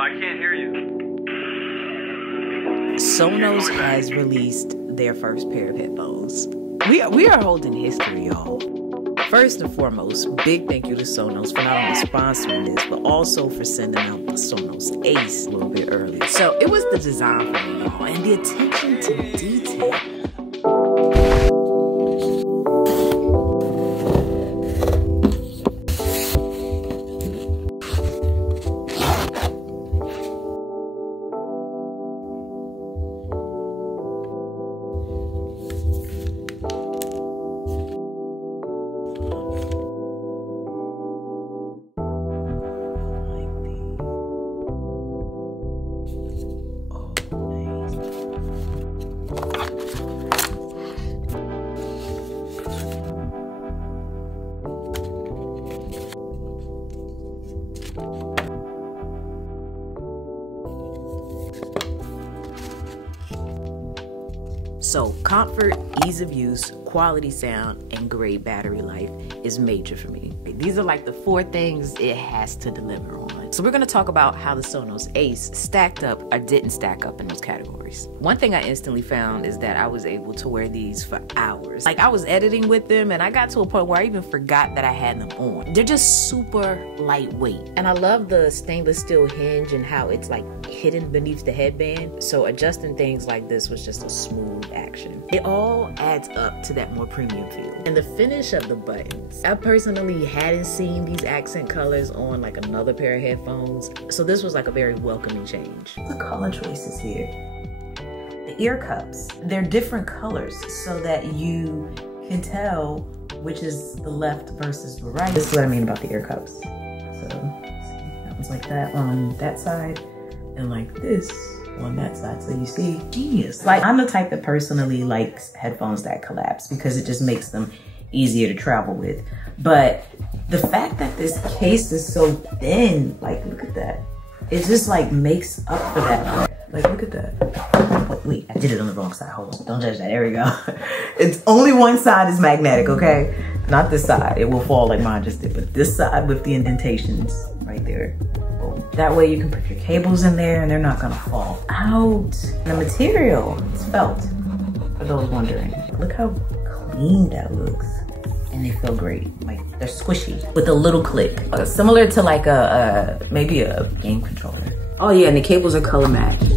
I can't hear you. Sonos has released their first pair of headphones. We are holding history, y'all. First and foremost, big thank you to Sonos for not only sponsoring this, but also for sending out the Sonos Ace a little bit earlier. So it was the design for me, y'all, and the attention to detail. So comfort, ease of use, quality sound, and great battery life is major for me. These are like the 4 things it has to deliver on. So we're gonna talk about how the Sonos Ace stacked up or didn't stack up in those categories. One thing I instantly found is that I was able to wear these for hours. Like I was editing with them and I got to a point where I even forgot that I had them on. They're just super lightweight. And I love the stainless steel hinge and how it's like hidden beneath the headband. So adjusting things like this was just a smooth action. It all adds up to that more premium feel. And the finish of the buttons. I personally hadn't seen these accent colors on like another pair of headphones. So this was like a very welcoming change. The color choices here. The ear cups. They're different colors so that you can tell which is the left versus the right. This is what I mean about the ear cups. So that was like that on that side and like this on that side. So you see, genius. Like I'm the type that personally likes headphones that collapse because it just makes them easier to travel with. But the fact that this case is so thin, like look at that. It just like makes up for that. Like look at that. Wait, I did it on the wrong side. Hold on, don't judge that. There we go. It's only one side is magnetic, okay? Not this side. It will fall like mine just did, but this side with the indentations right there. That way you can put your cables in there and they're not gonna fall out. The material is felt, for those wondering. Look how clean that looks. And they feel great. Like they're squishy with a little click. Similar to like maybe a game controller. Oh yeah, and the cables are color matched.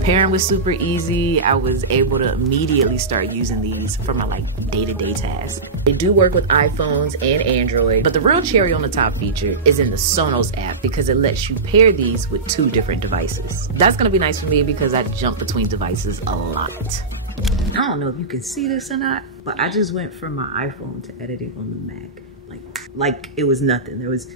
Pairing was super easy. I was able to immediately start using these for my like day-to-day tasks. They do work with iPhones and Android, but the real cherry on the top feature is in the Sonos app because it lets you pair these with 2 different devices. That's gonna be nice for me because I jump between devices a lot. I don't know if you can see this or not, but I just went from my iPhone to editing on the Mac. Like it was nothing. There was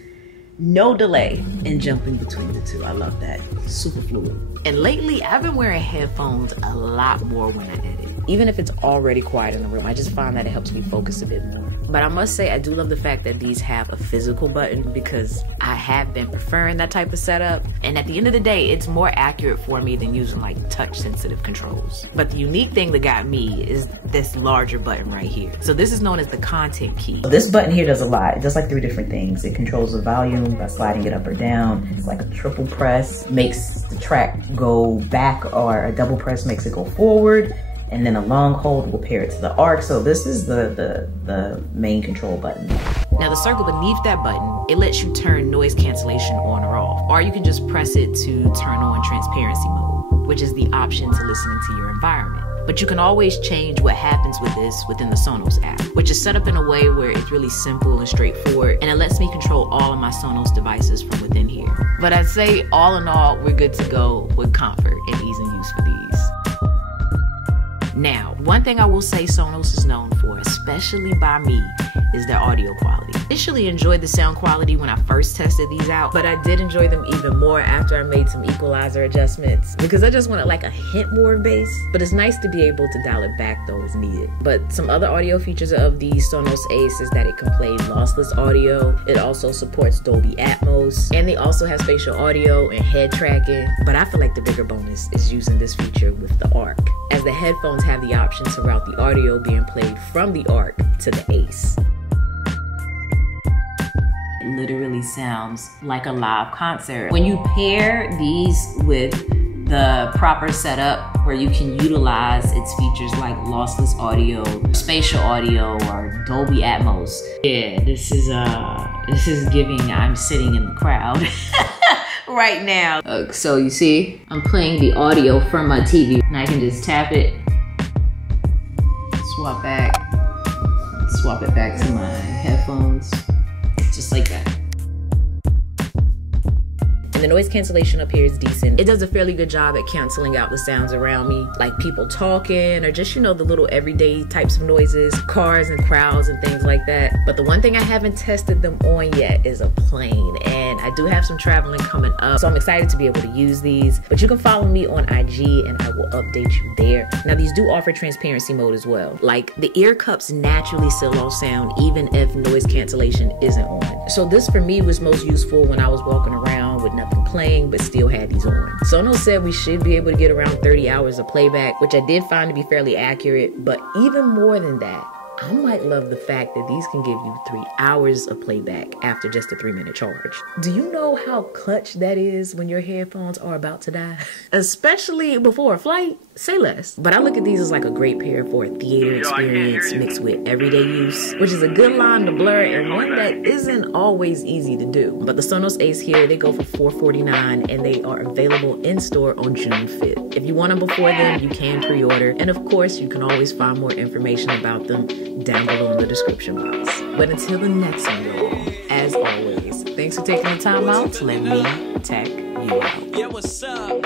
no delay in jumping between the 2. I love that. Super fluid. And lately, I've been wearing headphones a lot more when I edit. Even if it's already quiet in the room, I just find that it helps me focus a bit more. But I must say, I do love the fact that these have a physical button because I have been preferring that type of setup. And at the end of the day, it's more accurate for me than using like touch sensitive controls. But the unique thing that got me is this larger button right here. So this is known as the content key. This button here does a lot. It does like 3 different things. It controls the volume by sliding it up or down. It's like a triple press, makes the track go back, or a double press makes it go forward. And then a long hold will pair it to the arc. So this is the main control button. Now the circle beneath that button, it lets you turn noise cancellation on or off. Or you can just press it to turn on transparency mode, which is the option to listen to your environment. But you can always change what happens with this within the Sonos app, which is set up in a way where it's really simple and straightforward, and it lets me control all of my Sonos devices from within here. But I'd say all in all, we're good to go with comfort and ease and use for these. Now, one thing I will say Sonos is known for, especially by me, is their audio quality. I initially enjoyed the sound quality when I first tested these out, but I did enjoy them even more after I made some equalizer adjustments because I just wanted like a hint more bass, but it's nice to be able to dial it back though as needed. But some other audio features of the Sonos Ace is that it can play lossless audio. It also supports Dolby Atmos, and they also have spatial audio and head tracking. But I feel like the bigger bonus is using this feature with the ARC, as the headphones have the option to route the audio being played from the ARC to the Ace. literally sounds like a live concert. When you pair these with the proper setup where you can utilize its features like lossless audio, spatial audio, or Dolby Atmos. Yeah, this is giving I'm sitting in the crowd right now. So you see, I'm playing the audio from my TV and I can just tap it, swap it back to my headphones, just like that. And the noise cancellation up here is decent. It does a fairly good job at canceling out the sounds around me, like people talking or just, you know, the little everyday types of noises, cars and crowds and things like that. But the one thing I haven't tested them on yet is a plane. And I do have some traveling coming up, so I'm excited to be able to use these. But you can follow me on IG and I will update you there. Now, these do offer transparency mode as well. Like, the ear cups naturally seal off sound even if noise cancellation isn't on. So this for me was most useful when I was walking around with nothing playing but still had these on. Sonos said we should be able to get around 30 hours of playback, which I did find to be fairly accurate. But even more than that, I might love the fact that these can give you 3 hours of playback after just a 3-minute charge. Do you know how clutch that is when your headphones are about to die? Especially before a flight, say less. But I look at these as like a great pair for a theater experience mixed with everyday use, which is a good line to blur and one that isn't always easy to do. But the Sonos Ace here, they go for $449 and they are available in store on June 5th. If you want them before then, you can pre-order. And of course, you can always find more information about them down below in the description box. But until the next one, y'all, as always, thanks for taking the time out to let me tech you out. Yeah, what's up?